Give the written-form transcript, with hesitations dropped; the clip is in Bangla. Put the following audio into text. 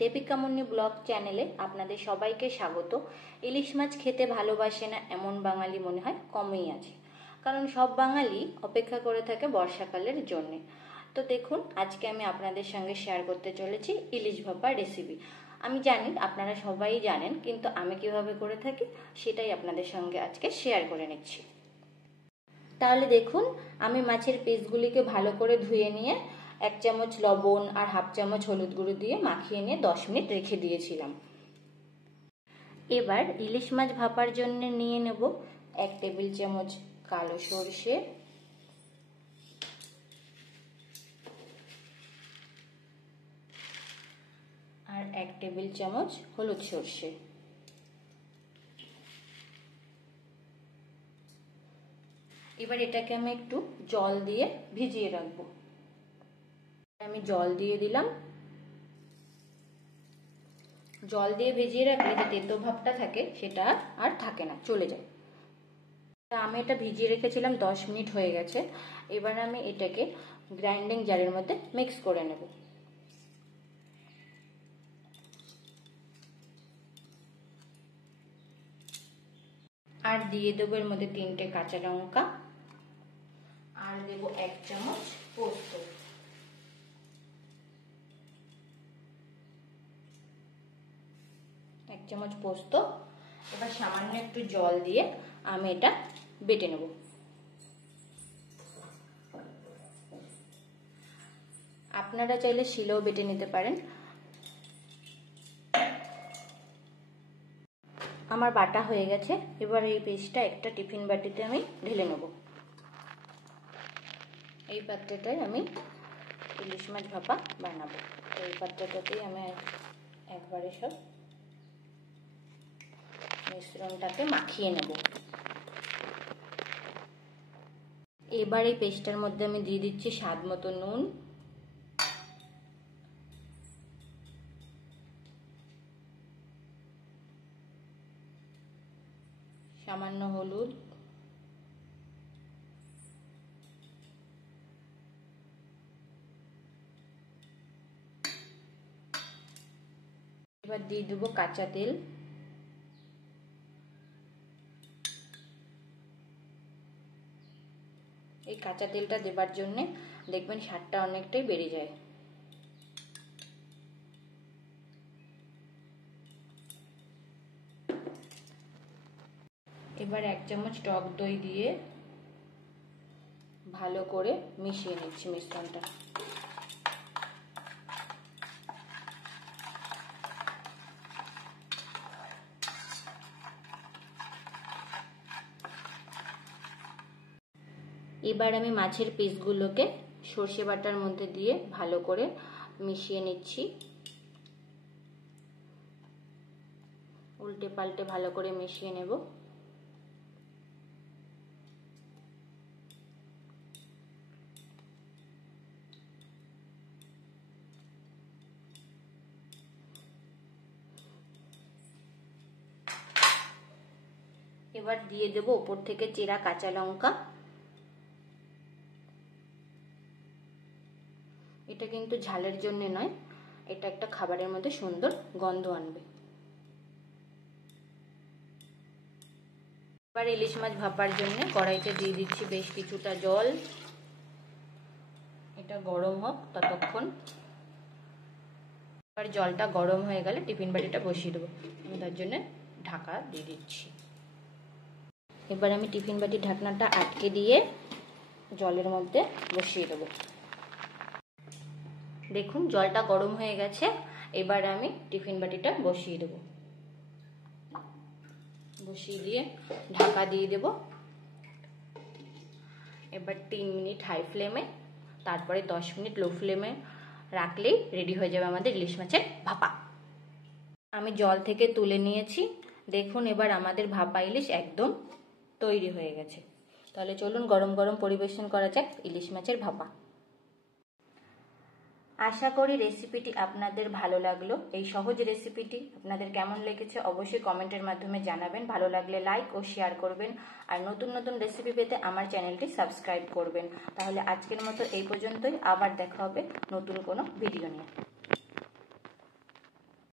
দেবিকা মুন্নি ব্লগ চ্যানেলে আপনাদের সবাইকে স্বাগত। ইলিশ মাছ খেতে ভালোবাসে না এমন বাঙালি মনে হয় কমই আছে, কারণ সব বাঙালি অপেক্ষা করে থাকে বর্ষাকালের জন্যে। তো দেখুন, আজকে আমি আপনাদের সঙ্গে শেয়ার করতে চলেছি ইলিশ ভাপার রেসিপি। আমি জানি আপনারা সবাই জানেন, কিন্তু আমি কিভাবে করে থাকি সেটাই আপনাদের সঙ্গে আজকে শেয়ার করে নিচ্ছি। তাহলে দেখুন, আমি মাছের পিসগুলিকে ভালো করে ধুয়ে নিয়ে 1 চামচ লবণ আর 1/2 চামচ হলুদ গুঁড়ো দিয়ে মাখিয়ে নিয়ে 10 মিনিট রেখে দিয়েছিলাম। এবার ইলিশ মাছ ভাপার জন্য নিয়ে নেব 1 টেবিল চামচ কালো সরষে, আর 1 টেবিল চামচ হলুদ সরষে। এবার এটাকে আমি একটু জল দিয়ে ভিজিয়ে রাখবো। আমি জল দিয়ে দিলাম। জল দিয়ে ভিজিয়ে রাখলে যে তেতো ভাবটা থাকে সেটা আর থাকে না, চলে যায়। আমি এটা ভিজিয়ে রেখেছিলাম, 10 মিনিট হয়ে গেছে। এবার আমি এটাকে গ্রাইন্ডিং জারের মধ্যে মিক্স করে নেব। আর দিয়ে দেবো এর মধ্যে 3টে কাঁচা লঙ্কা, আর দেব 1 চামচ পোস্ত। এক চামচ পোস্ত। এবার সামান্য একটু জল দিয়ে আমি এটা বেটে নেব। আপনারা চাইলে শিলেও বেটে নিতে পারেন। আমার বাটা হয়ে গেছে। এবার এই পেস্টটা একটা টিফিন বাটিতে আমি ঢেলে নেব। এই পাত্রটায় আমি ইলিশ মাছ ভাপা বানাবো। এই পাত্রটাতেই আমি একবারে সব মিশ্রণটাকে মাখিয়ে নেব। এবার এই পেস্টটার মধ্যে আমি দিয়ে দিচ্ছি স্বাদ মতো নুন, সামান্য হলুদ, এবার দিয়ে দেবো কাঁচা তেল। এই কাঁচা তেলটা দেবার জন্য দেখবেন স্বাদটা অনেকটাই বেড়ে যায়। এবার 1 চামচ টক দই দিয়ে ভালো করে মিশিয়ে নিচ্ছি মিশ্রণটা। এবার আমি মাছের পিসগুলোকে সর্ষে বাটার মধ্যে দিয়ে ভালো করে মিশিয়ে নিচ্ছি। উল্টে পাল্টে ভালো করে মিশিয়ে নেব। এবার দিয়ে দেব উপর থেকে চেরা কাঁচা লঙ্কা। এটা কিন্তু ঝালের জন্য নয়, এটা একটা খাবারের মধ্যে সুন্দর গন্ধ আনবে। এবার ইলিশ মাছ ভাপার জন্য কড়াইতে দিয়ে দিচ্ছি বেশ কিছুটা জল। এটা গরম হোক ততক্ষণ। এবার জলটা গরম হয়ে গেলে টিফিন বাটিটা বসিয়ে দেবো। আমি তার জন্য ঢাকা দিয়ে দিচ্ছি। এবার আমি টিফিন বাটির ঢাকনাটা আটকে দিয়ে জলের মধ্যে বসিয়ে দেবো। দেখুন, জলটা গরম হয়ে গেছে। এবার আমি টিফিন বাটিটা বসিয়ে দেবো। বসিয়ে দিয়ে ঢাকা দিয়ে দেব। এবার 3 মিনিট হাই ফ্লেমে, তারপরে 10 মিনিট লো ফ্লেমে রাখলেই রেডি হয়ে যাবে আমাদের ইলিশ মাছের ভাপা। আমি জল থেকে তুলে নিয়েছি। দেখুন, এবার আমাদের ভাপা ইলিশ একদম তৈরি হয়ে গেছে। তাহলে চলুন গরম গরম পরিবেশন করা যাক ইলিশ মাছের ভাপা। আশা করি রেসিপিটি আপনাদের ভালো লাগলো। এই সহজ রেসিপিটি আপনাদের কেমন লেগেছে অবশ্যই কমেন্টের মাধ্যমে জানাবেন। ভালো লাগলে লাইক ও শেয়ার করবেন, আর নতুন নতুন রেসিপি পেতে আমার চ্যানেলটি সাবস্ক্রাইব করবেন। তাহলে আজকের মতো এই পর্যন্তই। আবার দেখা হবে নতুন কোনো ভিডিও নিয়ে।